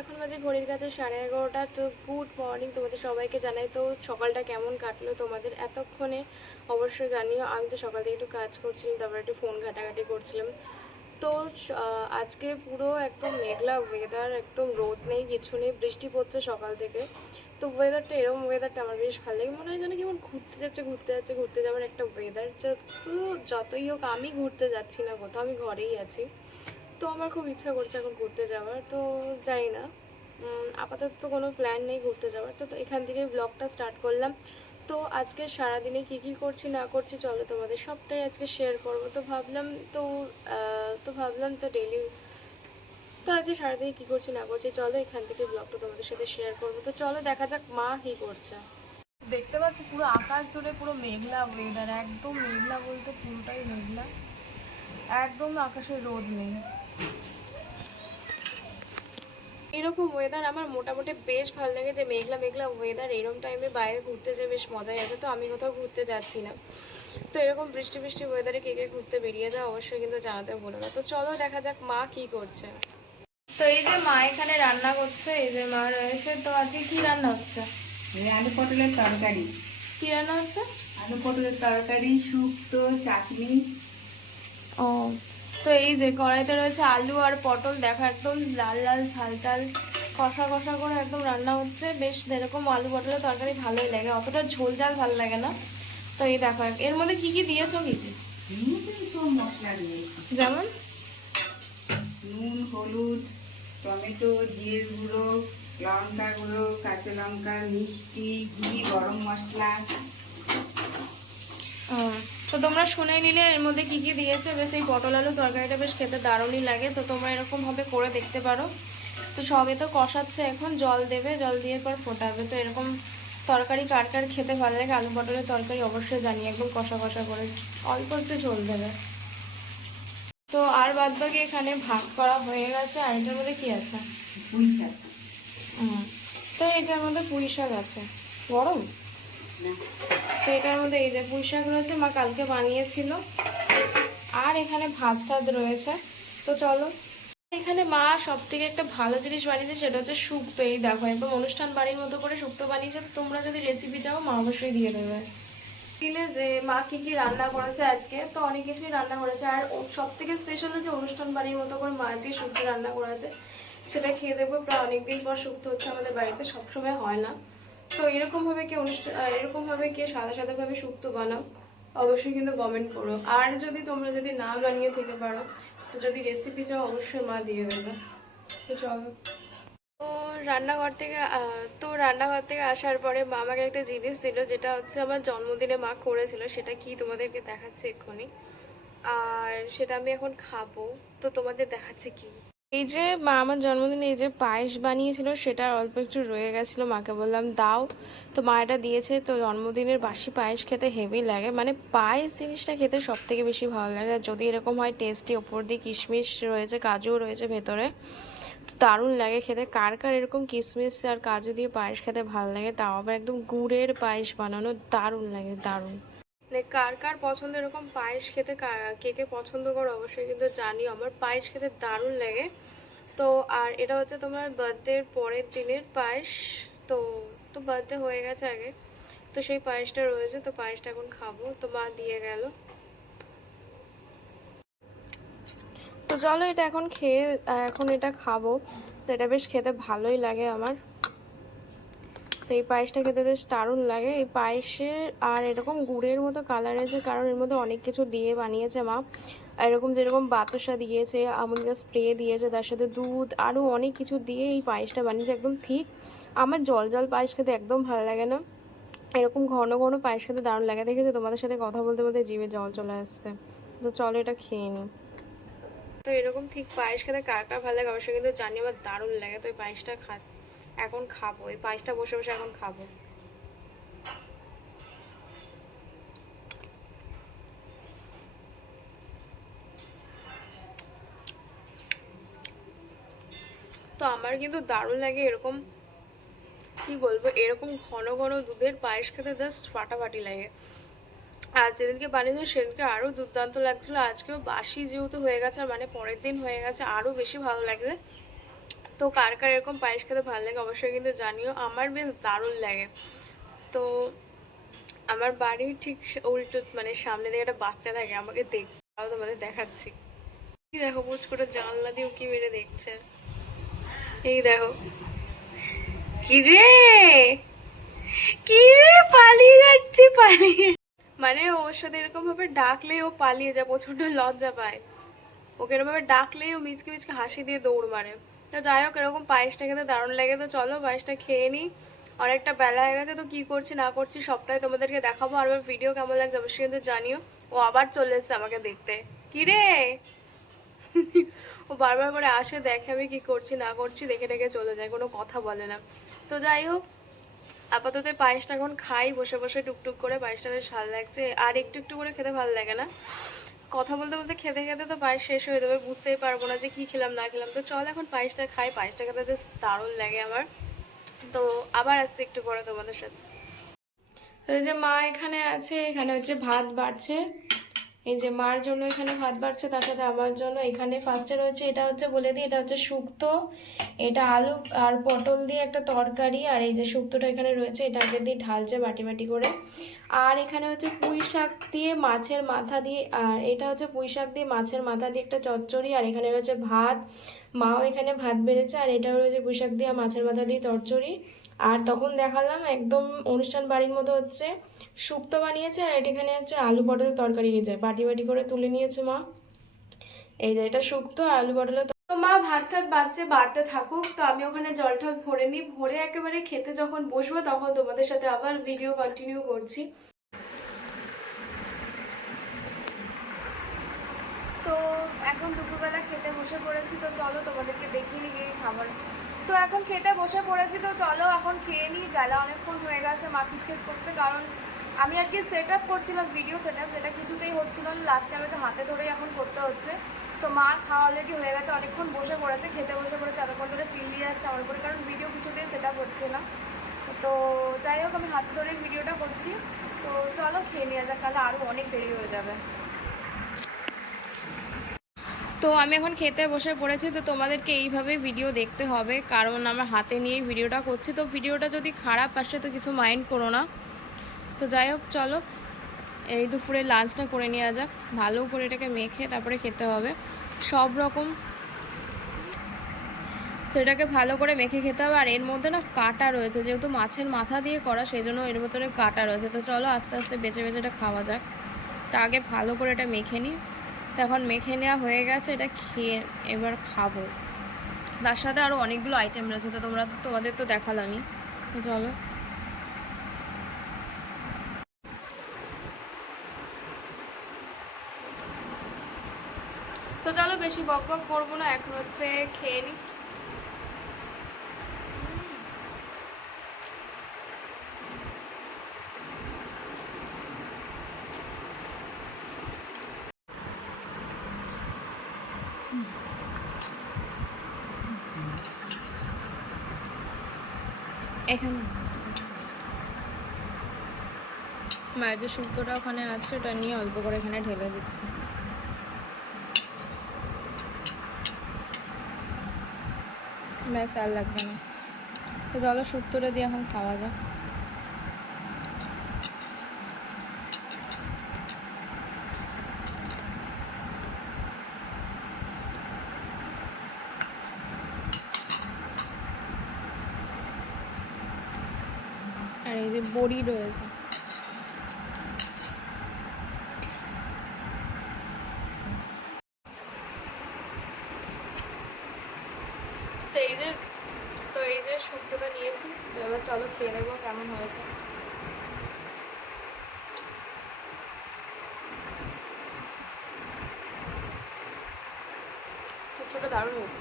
এখন বাজে ঘড়ির কাছে 11:30। তো গুড মর্নিং তোমাদের সবাইকে জানাই। তো সকালটা কেমন কাটলো তোমাদের এতক্ষণে অবশ্যই জানিও। আমি তো সকাল থেকে একটু কাজ করছিলাম, তারপরে একটু ফোন ঘাটাঘাটি করছিলাম। তো আজকে পুরো একদম মেঘলা ওয়েদার, একদম রোদ নেই, কিছু নেই, বৃষ্টি পড়ছে সকাল থেকে। তো ওয়েদারটা, এরকম ওয়েদারটা আমার বেশ ভালো লাগে। মনে হয় যেন কেমন ঘুরতে যাওয়ার একটা ওয়েদার। তো যতই হোক আমি ঘুরতে যাচ্ছি না কোথাও, আমি ঘরেই আছি। তো আমার খুব ইচ্ছা করছে এখন ঘুরতে যাওয়ার। তো যাই না, আপাতত তো কোনো প্ল্যান নেই ঘুরতে যাওয়ার। তো এখান থেকে ব্লগটা স্টার্ট করলাম। তো আজকে সারাদিনে কী কী করছি না করছি চলো তোমাদের সবটাই আজকে শেয়ার করবো। তো ভাবলাম ডেইলি, তো আজকে সারাদিনে কী করছি না করছি চলো এখান থেকে ব্লগটা তোমাদের সাথে শেয়ার করবো। তো চলো দেখা যাক মা কী করছে। দেখতে পাচ্ছি পুরো আকাশ জুড়ে পুরো মেঘলা ওয়েদার, একদম মেঘলা বলতে পুরোটাই মেঘলা, একদম আকাশে রোদ নেই। এরকম ওয়েদার আমার মোটামুটি বেশ ভালো লাগে, যে মেঘলা মেঘলা ওয়েদার, এরকম টাইমে বাইরে ঘুরতে যেয়ে বেশ মজাই আছে। তো আমি কোথাও ঘুরতে যাচ্ছি না। তো এরকম বৃষ্টি বৃষ্টি ওয়েদারে কে কে ঘুরতে বেরিয়ে যায় অবশ্যই কিন্তু জানাতে ভুলো না। তো চলো দেখা যাক মা কি করছে। তো এই যে মা এখানে রান্না করছে, এই যে মা রয়েছে। তো আজকে কি রান্না হচ্ছে? আলু পটলের তরকারি। কি রান্না হচ্ছে? আলু পটলের তরকারি, শুক্তো, চাটনি। ও, তো এই যে কড়াইতে রয়েছে আলু আর পটল, দেখো একদম লাল লাল ঝাল ঝাল কষা কষা করে একদম রান্না হচ্ছে। বেশ এরকম আলু পটলের তরকারি ভালোই লাগে, অতটা ঝোল ঝাল ভালো লাগে না। তো এই দেখো এর মধ্যে কি কি দিয়েছো, কি কি? সব মশলা দিয়েছি, যেমন নুন, হলুদ, টমেটো, জিরে গুঁড়ো, লঙ্কা গুঁড়ো, কাঁচা লঙ্কা, মিষ্টি, ঘি, গরম মশলা। তো তোমরা শুনে নিলে এর মধ্যে কি কি দিয়েছে। বেশ এই পটল আলু তরকারিটা বেশ খেতে দারুণই লাগে। তো তোমরা এরকমভাবে করে দেখতে পারো। তো সবে তো কষাচ্ছে, এখন জল দেবে, জল দিয়ে পর ফোটাবে। তো এরকম তরকারি কার কার খেতে ভালো লাগে, আলু পটলের তরকারি অবশ্যই জানি, একদম কষা কষা করে অল্প একটু ঝোল দেবে। তো আর বাদ বাকি এখানে ভাগ করা হয়ে গেছে। আর এটার মধ্যে কি আছে? পুঁই শাক। তো এটার মধ্যে পুঁই শাক আছে, গরম। না, তো এটার মধ্যে এই যে পুঁই শাক রয়েছে, মা কালকে বানিয়েছিল। আর এখানে ভাত টাত রয়েছে। তো চলো, এখানে মা সব থেকে একটা ভালো জিনিস বানিয়েছে, সেটা হচ্ছে শুক্তো। এই দেখো একদম অনুষ্ঠান বাড়ির মতো করে শুক্তো বানিয়েছে। তোমরা যদি রেসিপি চাও মা অবশ্যই দিয়ে দেবে। দিলে যে মা কি কি রান্না করেছে আজকে, তো অনেক কিছুই রান্না করেছে। আর সব থেকে স্পেশাল হচ্ছে অনুষ্ঠান বাড়ির মতো করে মা যে শুক্তো রান্না করেছে সেটা খেয়ে দেবো। প্রায় অনেকদিন পর শুক্তো হচ্ছে আমাদের বাড়িতে, সবসময় হয় না। তো এরকমভাবে কে সাদা সাদাভাবে শুক্তো বানাও অবশ্যই কিন্তু কমেন্ট করো। আর যদি তোমরা যদি না বানিয়ে থেকে পারো, তো যদি রেসিপি চাও অবশ্যই মা দিয়ে দেবে। তো চলো, তো রান্নাঘর থেকে আসার পরে মা আমাকে একটা জিনিস দিল, যেটা হচ্ছে আমার জন্মদিনে মা করেছিল। সেটা কি তোমাদেরকে দেখাচ্ছে এক্ষুনি, আর সেটা আমি এখন খাবো। তো তোমাদের দেখাচ্ছে কি, এই যে মা আমার জন্মদিনে এই যে পায়েস বানিয়েছিল, সেটা অল্প একটু রয়ে গেছিলো, মাকে বললাম দাও। তো মা এটা দিয়েছে। তো জন্মদিনের বাসি পায়েস খেতে হেভি লাগে, মানে পায়েস জিনিসটা খেতে সব থেকে বেশি ভালো লাগে। আর যদি এরকম হয় টেস্টি, ওপর দিয়ে কিশমিশ রয়েছে, কাজুও রয়েছে ভেতরে, দারুণ লাগে খেতে। কার কার এরকম কিশমিশ আর কাজু দিয়ে পায়েস খেতে ভালো লাগে, তাও আবার একদম গুড়ের পায়েস বানানো, দারুণ লাগে, দারুণ। মানে কার কার পছন্দ এরকম পায়েস খেতে, কে কে পছন্দ করো অবশ্যই কিন্তু জানিও। আমার পায়েস খেতে দারুণ লাগে। তো আর এটা হচ্ছে তোমার বার্থডের পরের দিনের পায়েস। তো তো বার্থডে হয়ে গেছে আগে, তো সেই পায়েসটা রয়েছে। তো পায়েসটা এখন খাবো, তো মা দিয়ে গেল। তো চলো এটা এখন খেয়ে, এখন এটা খাবো। তো এটা বেশ খেতে ভালোই লাগে আমার। তো এই পায়েসটা খেতে বেশ দারুণ লাগে। এই পায়েসের আর এরকম গুড়ের মতো কালার আছে, কারণ এর মধ্যে অনেক কিছু দিয়ে বানিয়েছে মা। এরকম যেরকম বাতাসা দিয়েছে, আমন্ড স্প্রে দিয়েছে, তার সাথে দুধ, আরও অনেক কিছু দিয়ে এই পায়েসটা বানিয়েছে, একদম ঠিক। আমার জল জল পায়েস খেতে একদম ভালো লাগে না, এরকম ঘন ঘন পায়েস খেতে দারুণ লাগে। দেখেছো তোমাদের সাথে কথা বলতে বলতে জিভে জল চলে আসছে। তো চলো এটা খেয়ে নিই। তো এরকম ঠিক পায়েস খেতে কার কার ভালো লাগে অবশ্যই কিন্তু জানি, আমার দারুণ লাগে। তো এই পায়েসটা এখন খাবো, এই পায়েসটা বসে বসে এখন খাবো। তো আমার কিন্তু দারুণ লাগে এরকম, কি বলবো, এরকম ঘন ঘন দুধের পায়েস খেতে জাস্ট ফাটাফাটি লাগে। আর যেদিনকে বানিয়েছিল সেদিনকে আরও দুর্দান্ত লাগছিলো। আজকেও বাসি যেহেতু হয়ে গেছে, আর মানে পরের দিন হয়ে গেছে, আরও বেশি ভালো লাগছে। তো কার কার এরকম পায়েস খেতে ভালো লাগে অবশ্যই কিন্তু জানিও, আমার বেশ দারুণ লাগে। তো আমার বাড়ির ঠিক উল্টো মানে সামনে দিকে একটা বাচ্চা থাকে, আমাকে দেখতে, তোমাদের দেখাচ্ছি। এই দেখো পুচকুটা জানলা দিয়ে উকি মেরে দেখছে, এই দেখো। কি রে, কি রে, পালিয়ে যাচ্ছে, পালিয়ে, মানে ওর সাথে এরকম ভাবে ডাকলেই ও পালিয়ে যায়, প্রচন্ড লজ্জা পায়। ওকে এরকম ভাবে ডাকলেই ও মিচকে মিচকে হাসি দিয়ে দৌড় মারে। তো যাই হোক, এরকম পায়েসটা খেতে দারুণ লাগে। তো চলো পায়েসটা খেয়ে নিই, অনেকটা বেলা হয়ে গেছে। তো কি করছি না করছি সবটাই তোমাদেরকে দেখাবো। আর আমার ভিডিও কেমন লাগছে অবশ্যই কিন্তু জানিও। ও আবার চলে এসছে আমাকে দেখতে, কি রে, ও বারবার করে আসে, দেখে আমি কি করছি না করছি, দেখে দেখে চলে যায়, কোনো কথা বলে না। তো যাই হোক, আপাতত পায়েসটা এখন খাই বসে বসে টুকটুক করে। পায়েসটা বেশ ভালো লাগছে, আর একটু একটু করে খেতে ভালো লাগে না, কথা বলতে বলতে খেতে খেতে তো পায়েস শেষ হয়ে যাবে, বুঝতেই পারবো না যে কি খেলাম না খেলাম। তো চল এখন পায়েসটা খাই, পায়েসটা খেতে বেশ দারুণ লাগে আমার। তো আবার আসতে একটু পরে তোমাদের সাথে। তো এই যে মা এখানে আছে, এখানে হচ্ছে ভাত বাড়ছে, এই যে মার জন্য এখানে ভাত বাড়ছে, তার সাথে আমার জন্য এখানে ফার্স্টে রয়েছে, এটা হচ্ছে বলে দিই, এটা হচ্ছে শুক্তো, এটা আলু আর পটল দিয়ে একটা তরকারি, আর এই যে শুক্তোটা এখানে রয়েছে, এটা আগে দিয়ে ঢালছে বাটি বাটি করে। আর এখানে হচ্ছে পুঁই শাক দিয়ে মাছের মাথা দিয়ে, আর এটা হচ্ছে পুঁই শাক দিয়ে মাছের মাথা দিয়ে একটা চচ্চড়ি, আর এখানে রয়েছে ভাত, মাও এখানে ভাত বেড়েছে, আর এটাও রয়েছে পুঁই শাক দিয়ে মাছের মাথা দিয়ে তরচড়ি। আর তখন দেখালাম একদম অনুষ্ঠান বাড়ির মতো হচ্ছে শুক্তো বানিয়েছে, আর এখানে হচ্ছে আলু পটলের তরকারি, এই যে বাটি বাটি করে তুলে নিয়েছে মা। এই যে এটা শুক্তো আর আলু পটলের। তো মা ভাত টাত বাড়ছে, বাড়তে থাকুক, তো আমি ওখানে জল টল ভরে নিই, ভরে একেবারে খেতে যখন বসবো তখন তোমাদের সাথে আবার ভিডিও কন্টিনিউ করছি। তো এখন দুপুরবেলা খেতে বসে পড়েছি, তো চলো তোমাদেরকে দেখিয়ে নিই খাবার। তো এখন খেতে বসে পড়েছি, তো চলো এখন খেয়ে নিই, বেলা অনেকক্ষণ হয়ে গেছে, মা খিচখিচ করছে, কারণ আমি আর কি সেট আপ করছিলাম, ভিডিও সেট আপ, যেটা কিছুতেই হচ্ছিল না, লাস্টে আমাকে হাতে ধরেই এখন করতে হচ্ছে। তো মার খাওয়া অলরেডি হয়ে গেছে, অনেকক্ষণ বসে পড়েছে, খেতে বসে পড়েছে, এতক্ষণ ধরে চিল্লিয়ে যাচ্ছে আমার উপরে, কারণ ভিডিও কিছুতেই সেট আপ হচ্ছে না। তো যাই হোক, আমি হাতে ধরেই ভিডিওটা করছি। তো চলো খেয়ে নেওয়া যাক, তাহলে আরও অনেক দেরি হয়ে যাবে। তো আমি এখন খেতে বসে পড়েছি, তো তোমাদেরকে এইভাবে ভিডিও দেখতে হবে, কারণ আমার হাতে নিয়েই ভিডিওটা করছি। তো ভিডিওটা যদি খারাপ আসে তো কিছু মাইন্ড করো না। তো যাই হোক, চলো এই দুপুরে লাঞ্চটা করে নেওয়া যাক, ভালো করে এটাকে মেখে তারপরে খেতে হবে সব রকম। তো এটাকে ভালো করে মেখে খেতে হবে, আর এর মধ্যে না কাঁটা রয়েছে, যেহেতু মাছের মাথা দিয়ে করা সেই জন্য এর ভেতরে কাঁটা রয়েছে। তো চলো আস্তে আস্তে বেছে বেছে এটা খাওয়া যাক। তা আগে ভালো করে এটা মেখে নিই। তো এখন মেখে নেওয়া হয়ে গেছে, এটা খেয়ে এবার খাবো। তার সাথে আরও অনেকগুলো আইটেম রয়েছে, তো তোমাদের তো দেখালামই। তো চলো। তো চলো বেশি বক বক করবো না, এখন হচ্ছে খেয়ে নিই। এখানে মায়ের যে শুক্তোটা ওখানে আছে, ওটা নিয়ে অল্প করে এখানে ঢেলে দিচ্ছি। ব্যাস আর লাগবে না। তো চলো শুক্তোটা দিয়ে এখন খাওয়া যাক। আর এই যে বড়ি রয়েছে, তো এই যে শুক্তোটা নিয়েছি, এবার চলো খেয়ে নেবো কেমন হয়েছে। শুক্তোটা দারুণ হয়েছে,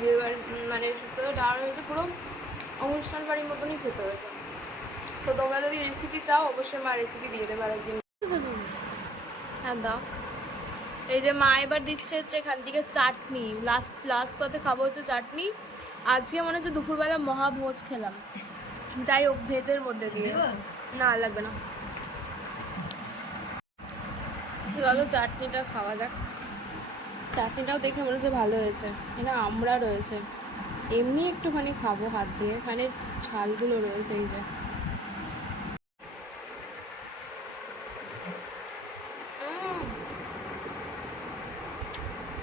বিয়েবাড়ি মানে শুক্তোটা দারুণ হয়েছে, পুরো অনুষ্ঠান বাড়ির মতনই খেতে হয়েছে। তো তোমরা যদি রেসিপি চাও অবশ্যই মা রেসিপি দিয়ে দেবে আরেকদিন। হ্যাঁ দাও। এই যে মা এবার দিচ্ছে হচ্ছে এখান থেকে চাটনি, লাস্ট পাতে খাবো হচ্ছে চাটনি। আজকে মনে হচ্ছে দুপুরবেলা মহাভোজ খেলাম, যাই হোক ভেজের মধ্যে দিয়ে। না লাগবে না, চলো চাটনিটা খাওয়া যাক। চাটনিটাও দেখে মনে হচ্ছে ভালো হয়েছে, এটা আমড়া রয়েছে, এমনি একটুখানি খাবো হাত দিয়ে, এখানে ছালগুলো রয়েছে এই যে।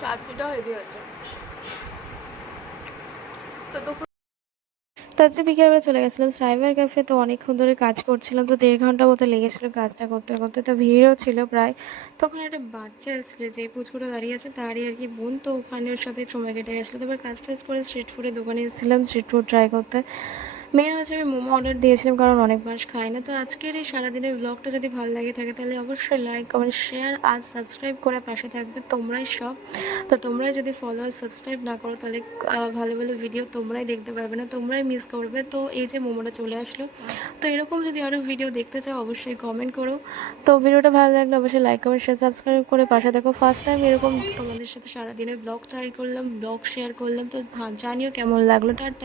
চাটনিটাও হেভি আছে। তো আজকে বিকেলবেলা চলে গেছিলাম সাইবার ক্যাফে। তো অনেকক্ষণ ধরে কাজ করছিলাম, তো 1.5 ঘন্টা মতো লেগেছিলো কাজটা করতে করতে। তো ভিড়ও ছিল প্রায়। তখন একটা বাচ্চা এসেছিলো, যে পুচকুটা দাঁড়িয়ে আছে তারই আর কি বোন, তো ওখানে ওর সাথে সময় কেটে গেছিলো। তারপর কাজ টাজ করে স্ট্রিট ফুডের দোকানে এসেছিলাম স্ট্রিট ফুড ট্রাই করতে। মেন হচ্ছে আমি মোমো অর্ডার দিয়েছিলাম, কারণ অনেক মাস খাই না। তো আজকের এই সারাদিনের ব্লগটা যদি ভালো লাগে থাকে তাহলে অবশ্যই লাইক কমেন্ট শেয়ার আর সাবস্ক্রাইব করে পাশে থাকবে তোমরাই সব। তো তোমরাই যদি ফলো আর সাবস্ক্রাইব না করো তাহলে ভালো ভালো ভিডিও তোমরাই দেখতে পারবে না, তোমরাই মিস করবে। তো এই যে মোমোটা চলে আসলো। তো এরকম যদি আরও ভিডিও দেখতে চাও অবশ্যই কমেন্ট করো। তো ভিডিওটা ভালো লাগলে অবশ্যই লাইক কমেন্ট শেয়ার সাবস্ক্রাইব করে পাশে থাকো। ফার্স্ট টাইম এরকম তোমাদের সাথে সারাদিনের ব্লগ ট্রাই করলাম, ব্লগ শেয়ার করলাম, তো জানিও কেমন লাগলো। টাটা।